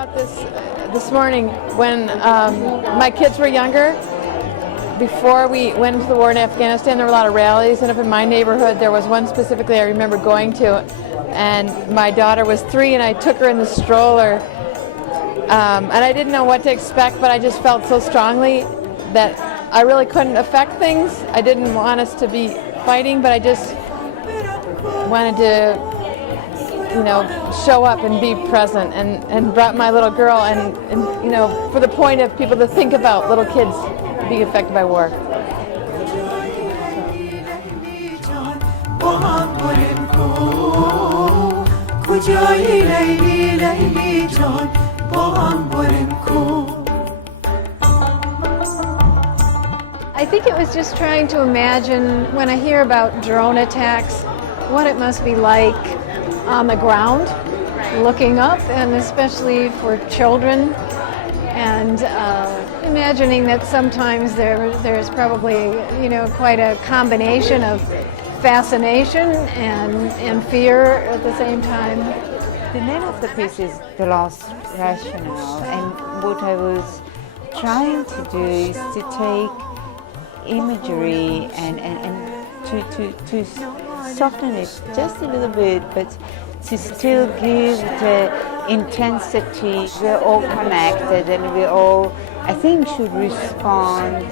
about this morning when my kids were younger. Before we went into the war in Afghanistan, there were a lot of rallies, and up in my neighborhood there was one specifically I remember going to, and my daughter was 3 and I took her in the stroller, and I didn't know what to expect, but I just felt so strongly that I really couldn't affect things. I didn't want us to be fighting, but I just wanted to, show up and be present, and brought my little girl, and for the point of people to think about little kids being affected by war. I think it was just trying to imagine, when I hear about drone attacks, what it must be like on the ground, looking up, and especially for children, and imagining that sometimes there's probably quite a combination of fascination and fear at the same time. The name of the piece is The Last Rationale, and what I was trying to do is to take imagery and to soften it just a little bit, but to still give the intensity. We're all connected, and we all, I think, should respond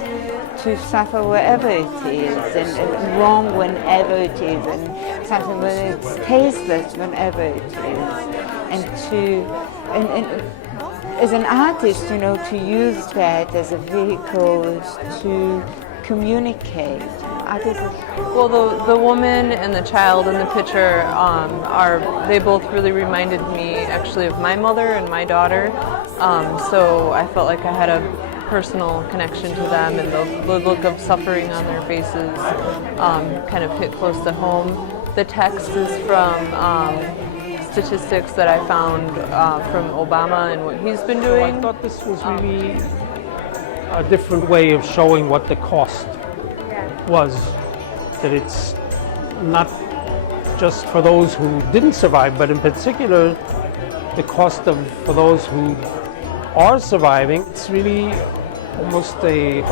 to suffer wherever it is, and wrong whenever it is, and something when it's tasteless whenever it is, and as an artist, to use that as a vehicle to communicate. Well, the woman and the child in the picture they both really reminded me actually of my mother and my daughter. So I felt like I had a personal connection to them, and the look of suffering on their faces kind of hit close to home. The text is from statistics that I found from Obama and what he's been doing. I thought this was really a different way of showing what the cost was, that it's not just for those who didn't survive, but in particular the cost for those who are surviving. It's really almost it's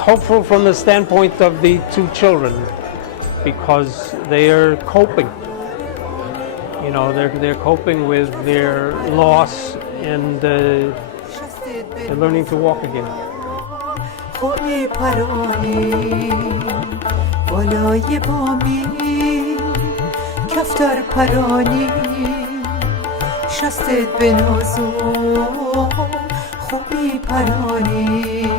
hopeful from the standpoint of the 2 children, because they are coping. They're coping with their loss, and they're learning to walk again. خوی پرانی بالای بامی کفتار پرانی شستت به نازو خوبی پرانی